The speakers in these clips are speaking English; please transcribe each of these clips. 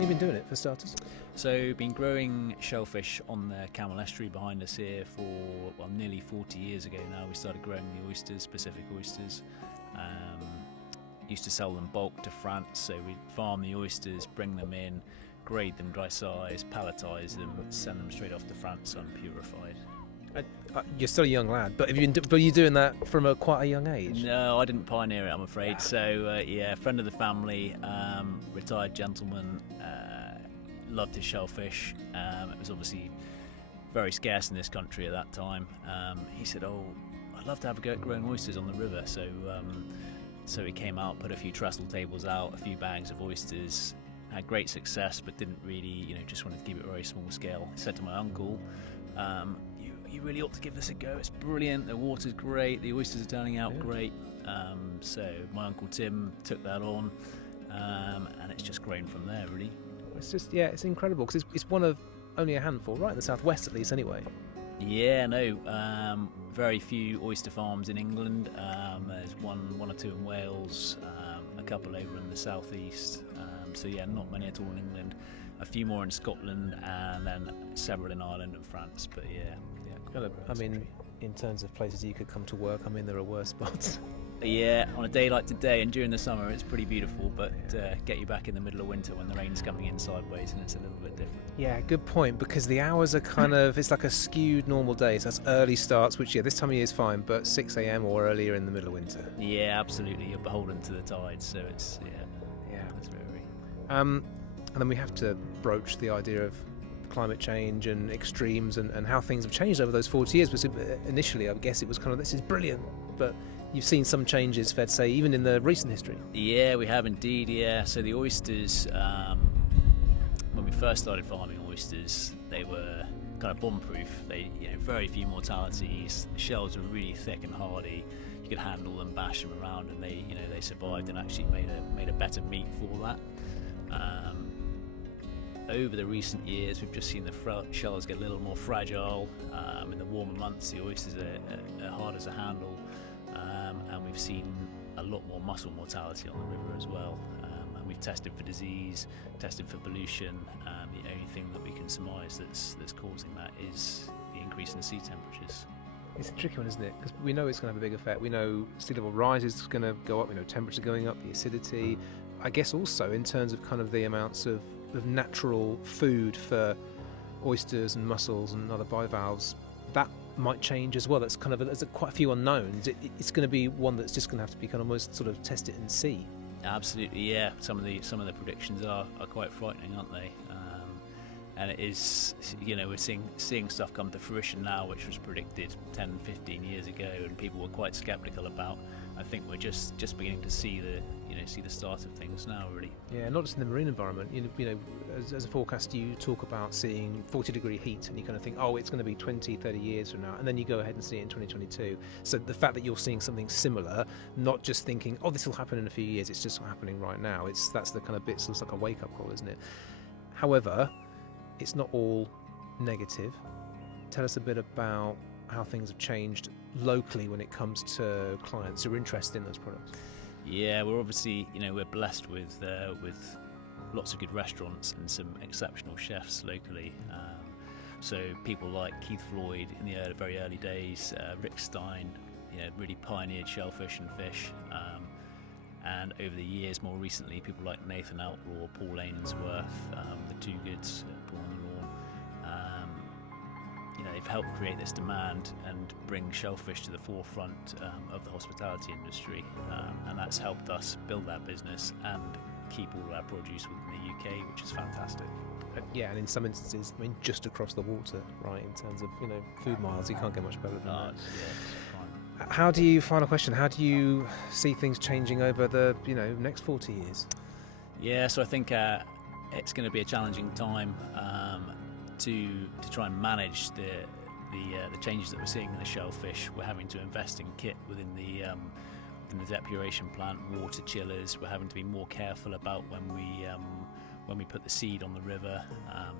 long have you been doing it, for starters? So been growing shellfish on the Camel estuary behind us here for nearly 40 years ago now. We started growing the oysters, Pacific oysters. Used to sell them bulk to France, so we'd farm the oysters, bring them in, grade them dry size, palletise them, send them straight off to France unpurified. You're still a young lad, but were you doing that from quite a young age? No, I didn't pioneer it, I'm afraid. So friend of the family, retired gentleman, loved his shellfish. It was obviously very scarce in this country at that time. He said, "Oh, I'd love to have a go at growing oysters on the river." So he came out, put a few trestle tables out, a few bags of oysters, had great success, but didn't really, just wanted to keep it very small scale. He said to my uncle, you really ought to give this a go. It's brilliant. The water's great. The oysters are turning out great. So my uncle Tim took that on, and it's just grown from there, really. It's just, it's incredible because it's one of only a handful, right in the southwest at least, anyway. Yeah, no, very few oyster farms in England. There's one or two in Wales, a couple over in the southeast. Not many at all in England. A few more in Scotland, and then several in Ireland and France. But in terms of places you could come to work, there are worse spots. Yeah, on a day like today and during the summer it's pretty beautiful, but get you back in the middle of winter when the rain's coming in sideways and it's a little bit different. Yeah, good point, because the hours are it's like a skewed normal day, so that's early starts, which this time of year is fine, but 6 a.m. or earlier in the middle of winter. Yeah, absolutely, you're beholden to the tides, so it's, that's very... And then we have to broach the idea of climate change and extremes and how things have changed over those 40 years, because initially I guess it was kind of, this is brilliant, but you've seen some changes, fair to say, even in the recent history. Yeah, we have indeed, yeah. So the oysters, when we first started farming oysters, they were kind of bomb-proof. They, very few mortalities. The shells were really thick and hardy. You could handle them, bash them around, and they survived and actually made a better meat for that. Over the recent years, we've just seen the shells get a little more fragile. In the warmer months, the oysters are harder to handle. And we've seen a lot more mussel mortality on the river as well. And we've tested for disease, tested for pollution. The only thing that we can surmise that's causing that is the increase in sea temperatures. It's a tricky one, isn't it? Because we know it's going to have a big effect. We know sea level rise is going to go up, temperature going up, the acidity. I guess also in terms of kind of the amounts of natural food for oysters and mussels and other bivalves, that might change as well. That's kind of there's quite a few unknowns. It's going to be one that's just going to have to be kind of almost sort of test it and see. Absolutely, yeah. Some of the predictions are quite frightening, aren't they? And it is, we're seeing stuff come to fruition now, which was predicted 10, 15 years ago, and people were quite sceptical about. I think we're just beginning to see the start of things now, really. Yeah, not just in the marine environment. As a forecast, you talk about seeing 40-degree heat, and you kind of think, oh, it's going to be 20, 30 years from now, and then you go ahead and see it in 2022. So the fact that you're seeing something similar, not just thinking, oh, this will happen in a few years, it's just happening right now. That's the kind of bit, so it's like a wake-up call, isn't it? However, it's not all negative. Tell us a bit about how things have changed locally when it comes to clients who are interested in those products. Yeah, we're obviously, we're blessed with lots of good restaurants and some exceptional chefs locally. So people like Keith Floyd in the very early days, Rick Stein, really pioneered shellfish and fish. And over the years, more recently, people like Nathan Outlaw, Paul Ainsworth, the Two Goods, Paul on the Lawn. They've helped create this demand and bring shellfish to the forefront of the hospitality industry, and that's helped us build our business and keep all our produce within the UK, which is fantastic. Yeah, and in some instances, just across the water, right, in terms of food miles, you can't get much better than that. Yeah, Final question, how do you see things changing over the next 40 years? Yeah, so I think it's going to be a challenging time to try and manage the changes that we're seeing in the shellfish. We're having to invest in kit within the depuration plant, water chillers. We're having to be more careful about when we put the seed on the river,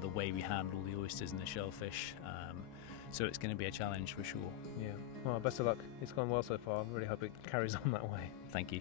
the way we handle the oysters and the shellfish. So it's going to be a challenge for sure. Yeah. Well, best of luck. It's gone well so far. I really hope it carries on that way. Thank you.